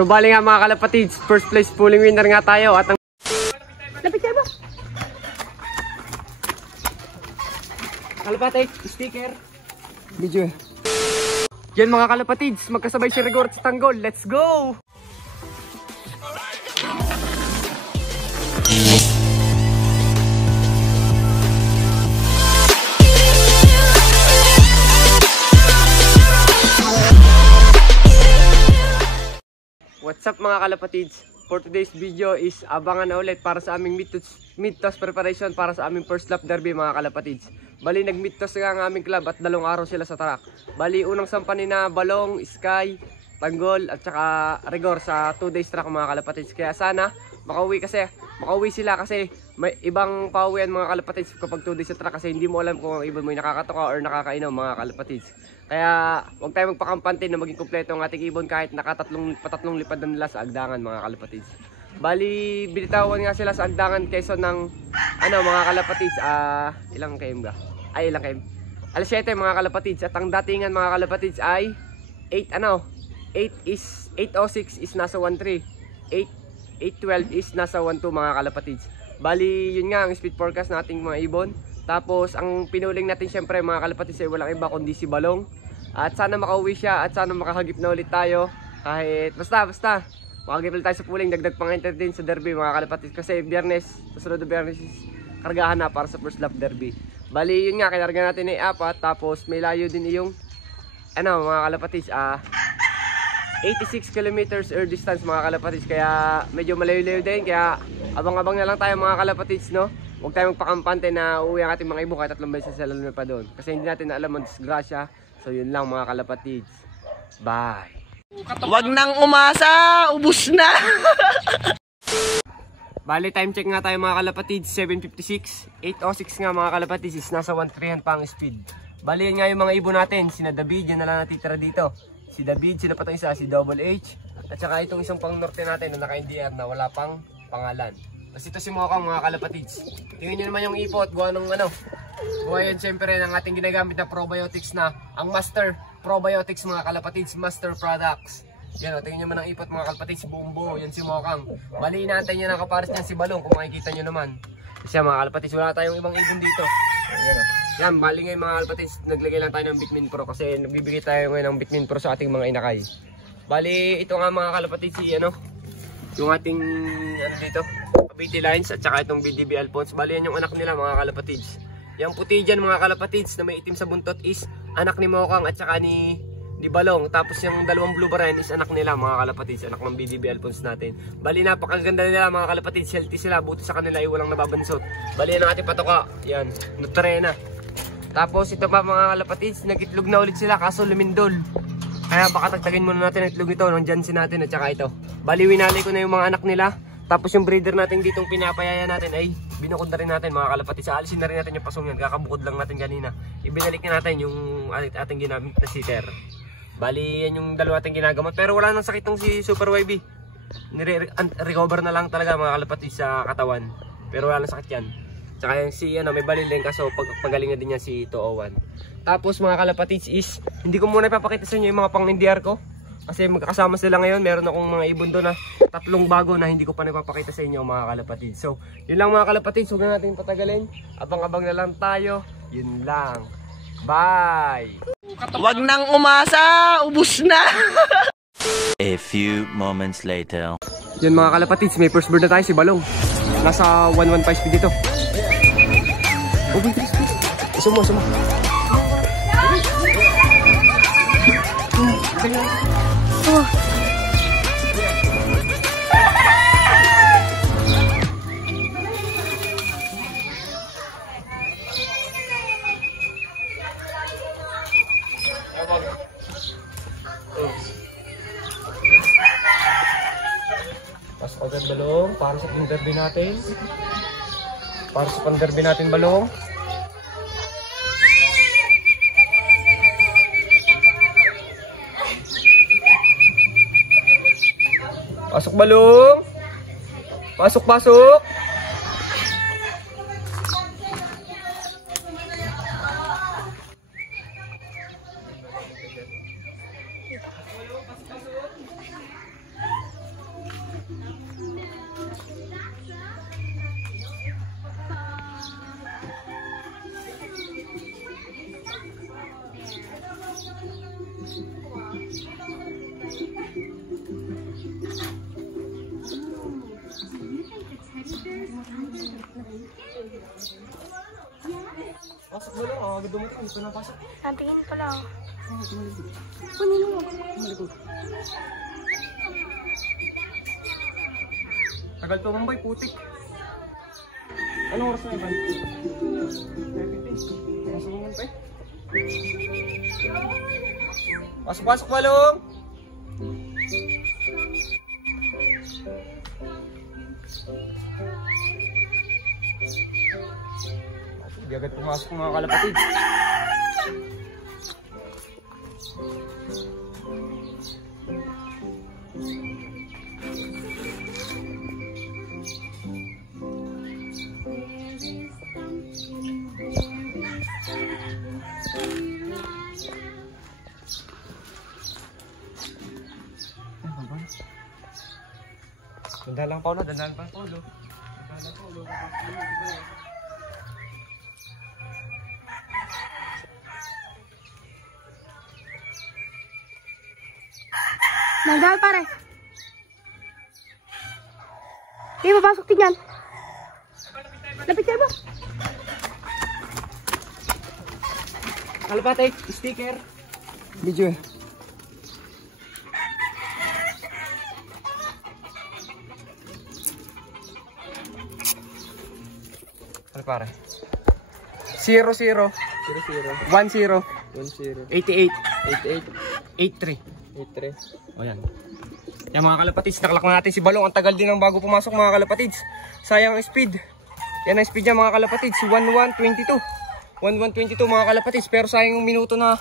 So bali nga mga kalapatids, first place pulling winner nga tayo at ang... Lapit kayo ba? Kalapatids, sticker. Video. Yan mga kalapatids, magkasabay si Rigor at si Tanggol. Let's go! What's up mga kalapatids? For today's video is abangan na ulit para sa aming mid-toss preparation para sa aming first lap derby mga kalapatids. Bali nag-mid-toss nga ang aming club at 2 araw sila sa track. Bali unang sampanin na Balong, Sky, Tanggol at saka Rigor sa 2 days track mga kalapatids. Kaya sana makauwi sila kasi may ibang pauwian mga kalapatids kapag 2 days sa track kasi hindi mo alam kung ang ibon mo ay nakakatuka or nakakainom mga kalapatids. Kaya huwag tayo magpakampante na maging kumpleto ang ating ibon kahit patatlong lipad na nila sa agdangan mga kalapatids. Bali binitawan nga sila sa agdangan Quezon ng mga kalapatids ilang km ga? Ay ilang km? Alas 7 mga kalapatids at ang datingan mga kalapatids ay 806 is nasa 13. 812 is nasa 12 mga kalapatids. Bali yun nga ang speed forecast nating mga ibon. Tapos ang pinuling natin syempre mga kalapatids ay walang iba kundi si Balong. At sana makauwi siya at sana makahagip na ulit tayo. Kahit basta makahagip ulit tayo sa puling, dagdag pang entertain sa derby mga kalapatids. Kasi Biyernes, susunod na Biyernes kargahan na para sa first lap derby. Bali yun nga, kinarga natin ay 4. Tapos may layo din yung mga kalapatids 86 kilometers air distance mga kalapatids. Kaya medyo malayo-layo din. Kaya abang-abang na lang tayo mga kalapatids, no? Huwag tayong magpakampante na uuwi ang ating mga ibon kahit 3 beses sa lalunod pa doon. Kasi hindi natin na alam ang disgrasya. So yun lang mga kalapatids. Bye! Huwag nang umasa! Ubus na! Bali time check nga tayo mga kalapatids. 7:56. 8:06 nga mga kalapatids is nasa 1.3 pa ang speed. Bali yan nga yung mga ibon natin. Sina David, yan na lang natitira dito. Si David, sila pa itong isa, si Double H. At saka itong isang pang norte natin na naka-NDR na wala pang pangalan. Tapos ito si Mokang mga kalapatids. Tingnan nyo naman yung ipot. Gawa nung gawa yan siyempre ng ating ginagamit na probiotics na ang Master Probiotics mga kalapatids. Master Products. Yan o, tingnan nyo naman ang ipot mga kalapatids. Buong buo. Yan si Mokang. Bali inaantay niya ng kapares niyan si Balong kung makikita nyo naman. Kasi mga kalapatids, wala tayong ibang ibon dito. Yan o. Yan, bali ngayon mga kalapatids, naglagay lang tayo ng Bitmin Pro kasi nagbibigay tayo ngayon ng Bitmin Pro sa ating mga inakay. Bali ito nga mga kalapatids yung ating dito BT Lines at saka itong BDB Alphonse. Bali yan yung anak nila mga kalapatids. Yung puti dyan mga kalapatids na may itim sa buntot is anak ni Mokang at saka ni Balong. Tapos yung dalawang Blue Baran is anak nila mga kalapatids, anak ng BDB Alphonse natin. Bali napakaganda nila mga kalapatids, healthy sila, buti sa kanila ay walang nababansot. Bali yan ang ating patoka, yan, Nutrena. Tapos ito pa mga kalapatids, nag-itlog na ulit sila kaso lumindol. Kaya baka tagtagin muna natin ang itlog ito, ng Jansen natin at saka ito. Bali winalay ko na yung mga anak nila. Tapos yung breeder natin ditong pinapayaya natin ay binukod na rin natin mga kalapatids. Alisin na rin natin yung pasong yan, kakabukod lang natin kanina. Ibinalik na natin yung ating ginamit na sitter. Bali yan yung dalawa ating ginagamot. Pero wala nang sakit tong si Super YB. Recover na lang talaga mga kalapatids sa katawan. Pero wala nang sakit yan. Tsaka yung si may balileng kaso pagalingan din niya si 201. Tapos mga kalapatids is hindi ko muna ipapakita sa inyo yung mga pang-NDR ko. Kasi magkakasama sila ngayon. Meron akong mga ibon doon na 3 bago na hindi ko pa napapakita sa inyo mga kalapatids. So yun lang mga kalapatids, huwag na natin patagalin. Abang-abang na lang tayo. Yun lang. Bye! Huwag nang umasa! Ubus na! A few moments later. Yun mga kalapatids, may first bird na tayo si Balong. Nasa 115 speed dito. Oh, wait, sumo. Pasok agad Balong para sa pang-derby natin. Balong. Pasok Balong. Pasok. Pasok mo lang, agad dumating. Ito na pasok. Natingin pala ako. Tagal tumambay, putik. Anong oras na iban? 3:50. Pasok naman pa eh. Pasok, pasok, Balong! Hindi agad pumasok mga kalapatid. Dandalang Paulo, dandalang Paulo. Dandalang Paulo. Nagdahal pare. Hindi mapasok din yan. Lapit kayo ba? Kalapate, sticker. Video eh. Ano pare? 00 10 10 88 83. O yan. Yan mga kalapatids, nakalak na natin si Balong. Ang tagal din ang bago pumasok mga kalapatids. Sayang ang speed. Yan ang speed niya mga kalapatids. 11:22 mga kalapatids. Pero sayang yung minuto na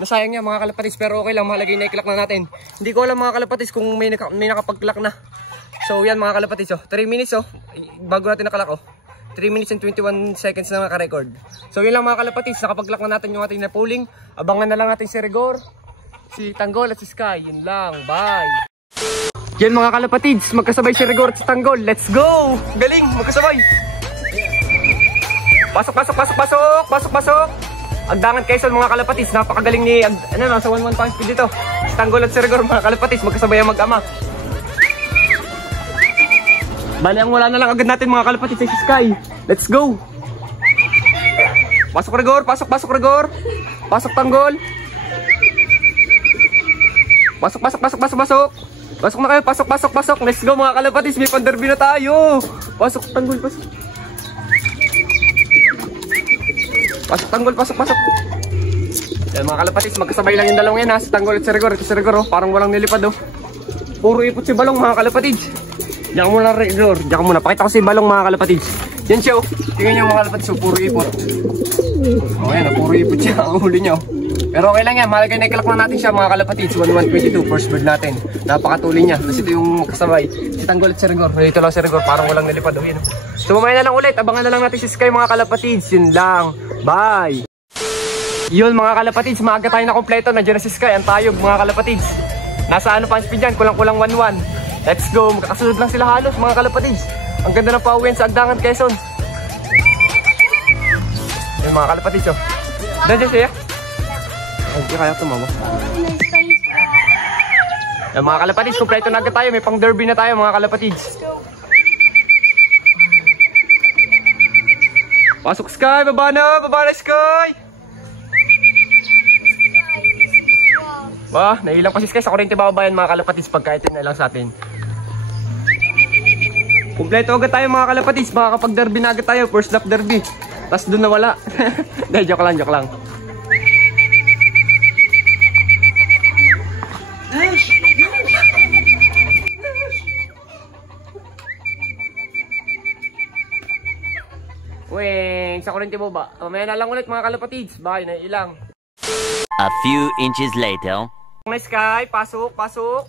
nasayang niya mga kalapatids. Pero okay lang, mahalaga yung naikilak na natin. Hindi ko alam mga kalapatids kung may nakapag-clock na. So yan mga kalapatids, 3 minutes bago natin nakalak 3 minutes and 21 seconds na naka-record. So yun lang mga kalapatids, nakapag-clock na natin yung ating na polling. Abangan na lang natin si Rigor, si Tanggol at si Sky. Yun lang, bye! Yan mga kalapatids, magkasabay si Rigor at si Tanggol. Let's go! Galing, magkasabay! Pasok, pasok, pasok, pasok! Pasok, pasok! Agdangan Quezon mga kalapatids, napakagaling ni, nasa 1-1 pa speed dito. Si Tanggol at si Rigor mga kalapatids, magkasabay ang mag-ama. Bali ang wala na lang agad natin mga kalapatids si Sky. Let's go! Pasok Rigor, pasok, pasok Rigor. Pasok Tanggol. Pasok, pasok, pasok, pasok, pasok. Pasok na kayo, pasok, pasok, pasok. Let's go mga kalapatids, may panderby na tayo. Pasok Tanggol, pasok. Pasok Tanggol, pasok, pasok. Yan mga kalapatids, magkasabay lang yung dalawang yan ha. Si Tanggol at si Rigor. Ito si Rigor parang walang nilipad Puro ipot si Balong mga kalapatids. Diyan ka muna Rigor, diyan ka muna. Pakita ko si Balong mga kalapatids. Yan siya tingnan nyo mga kalapatids, puro ipot. Yan puro ipot siya ang huli nyo. Pero okay lang yan, malagay na ikalak na natin siya mga kalapatids. 11:22, first bird natin. Napakatuloy niya, kasi ito yung kasabay si Tanggol at si Rigor. Dito lang si Rigor, parang walang nalipad yun. So mamaya na lang ulit, abangan na lang natin si Sky mga kalapatids. Yun lang, bye! Yun mga kalapatids, maaga tayo na kompleto. Nandiyan na si Sky, ang tayog mga kalapatids. Nasa ano pa ang speed dyan, kulang-kulang 1-1. Let's go, magkakasunod lang sila halos mga kalapatids. Ang ganda ng pauwian sa Agdangan Quezon. Yun mga kalapatids Nandiyan siya? Hindi kaya tumawa. Yan mga kalapatids, kompleto na agad tayo. May pang derby na tayo mga kalapatids. Pasok Sky, baba na Sky. Nailang pa si Sky sa kuryente babayan mga kalapatids pagka ito na lang sa atin. Kompleto agad tayo mga kalapatids, makakapag-derby na agad tayo, first lap derby. Tapos doon nawala. Dahil joke lang, joke lang. Weng, sa kuryente baba. Mamaya na lang ulit mga kalapatids, baka yun ay ilang. A few inches later. Sky, pasok, pasok.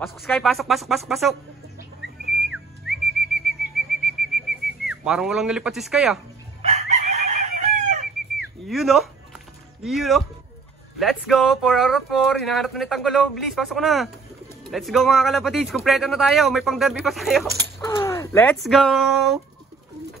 Pasok Sky, pasok, pasok, pasok, pasok. Parang walang nalipat si Sky You know. Let's go, 4 out of 4. Hinahanap na ni Tanggol, bilis, pasok na. Let's go mga kalapatids, kumpleto na tayo. May pang derby pa tayo. Let's go.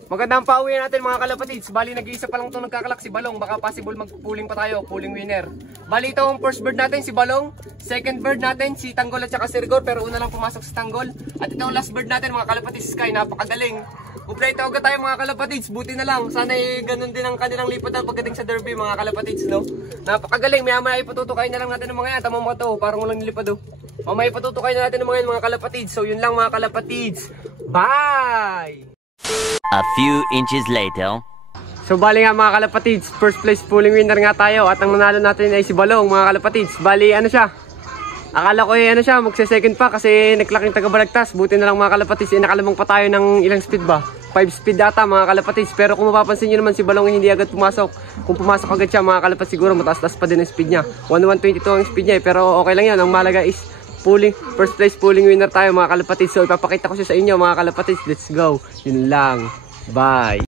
Magandang pauwi natin mga kalapatids. Bali nag-iisa pa lang itong nagkakalak si Balong. Baka possible mag-pooling pa tayo, pooling winner. Bali ito ang first bird natin si Balong. Second bird natin si Tanggol at saka si Rigor, pero una lang pumasok si Tanggol. At ito ang last bird natin mga kalapatids, Sky. Napakagaling. Kumpleto agad tayo mga kalapatids. Buti na lang. Sana ganun din ang kanilang lipad pagdating sa derby mga kalapatids, no? Napakagaling. Maya-maya ipatutukay na lang natin ng mga yan. Tama mga to, parang walang nilipad, oh. Mamaya ipatutukay na natin ng mga yan mga kalapatids. So yun lang mga kalapatids. Bye! A few inches later. So bali nga mga kalapatids, first place pooling winner nga tayo. At ang nanalo natin ay si Balong mga kalapatids. Bali ano siya, akala ko ano siya, magse-second pa kasi naklaking taga-balagtas. Buti na lang mga kalapatids, nakalamang pa tayo ng ilang speed ba? 5 speed data mga kalapatids. Pero kung mapapansin nyo naman si Balong hindi agad pumasok. Kung pumasok agad siya mga kalapatids, siguro mataas-taas pa din ang speed niya. 1122 ang speed niya pero okay lang yan. Ang malaga is first place pooling winner tayo mga kalapatids. So ipapakita ko siya sa inyo mga kalapatids. Let's go. Yun lang. Bye.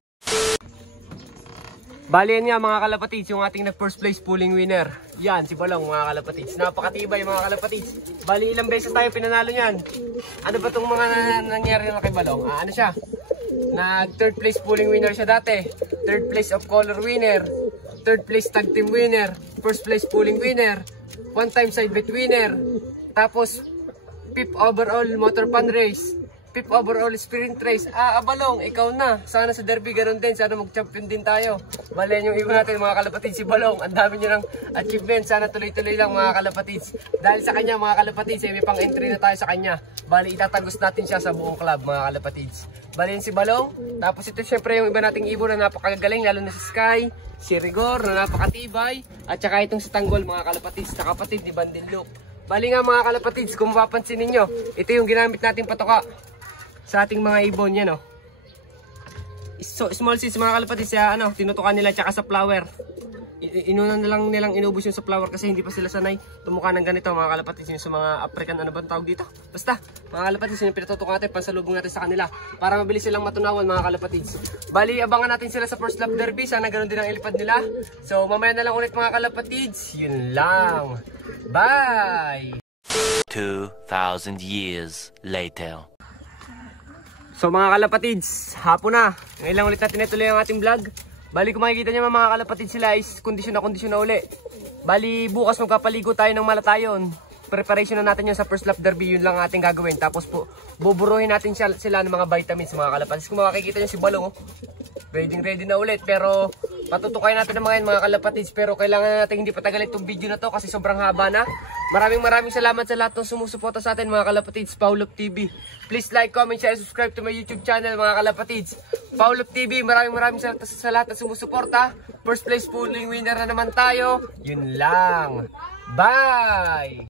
Bali yan nga mga kalapatids, yung ating first place pooling winner. Yan, si Balong mga kalapatids. Napakatibay mga kalapatids. Bali ilang beses tayo pinanalo niyan. Ano ba itong mga nangyari na kay Balong? Ano siya? Nag third place pooling winner siya dati. Third place of color winner. Third place tag team winner. First place pooling winner. One time side bet winner. Tapos, 5th overall motor fun race. 5th overall sprint race. Balong, ikaw na. Sana sa derby ganun din. Sana mag-champion din tayo. Balen yung iba natin mga kalapatids si Balong. Ang dami niya ng achievement. Sana tuloy-tuloy lang mga kalapatids. Dahil sa kanya mga kalapatids, may pang entry na tayo sa kanya. Bali, itatagos natin siya sa buong club mga kalapatids. Bali si Balong. Tapos ito syempre yung iba nating ibon na napakagaling. Lalo na si Sky, si Rigor na napakatibay. At saka itong si Tanggol mga kalapatids na kapatid ni Bandin Luke. Bali nga mga kalapatids, kung mapapansin ninyo, ito yung ginamit nating patoka sa ating mga ibon yan, oh. So, small seeds mga kalapatids, tinutukan nila tsaka sa flower. Inuna na lang nilang inubos yung sa flower kasi hindi pa sila sanay tumuka ng ganito mga kalapatids. Yung sa mga African, ano ba tawag dito? Basta, mga kalapatids, yung pinatutukan natin, pansalubong natin sa kanila para mabilis silang matunawan mga kalapatids. Bali, abangan natin sila sa first lap derby. Sana ganoon din ang ilipad nila. So, mamaya na lang ulit mga kalapatids. Yun lang. Bye! 2,000 years later. So mga kalapatids, hapon na. Ngayon lang ulit natin ituloy ang ating vlog. Bali kung makikita nyo mga kalapatids sila is kondisyon na uli. Bali bukas magpapaligo tayo ng malatayon. Preparation na natin yun sa first lap derby, yun lang ating gagawin. Tapos po, buburuhin natin sila ng mga vitamins mga kalapatids. Kung makikita nyo si Balong, ready na ulit. Pero patutukay natin ng mga kalapatids. Pero kailangan natin hindi patagal itong video na to kasi sobrang haba na. Maraming salamat sa lahat ng sumusuporta sa atin mga kalapatids. Paulop TV. Please like, comment, share, subscribe to my YouTube channel mga kalapatids. Paulop TV, maraming salamat sa lahat ng sumusuporta. First place pooling winner na naman tayo. Yun lang. Bye!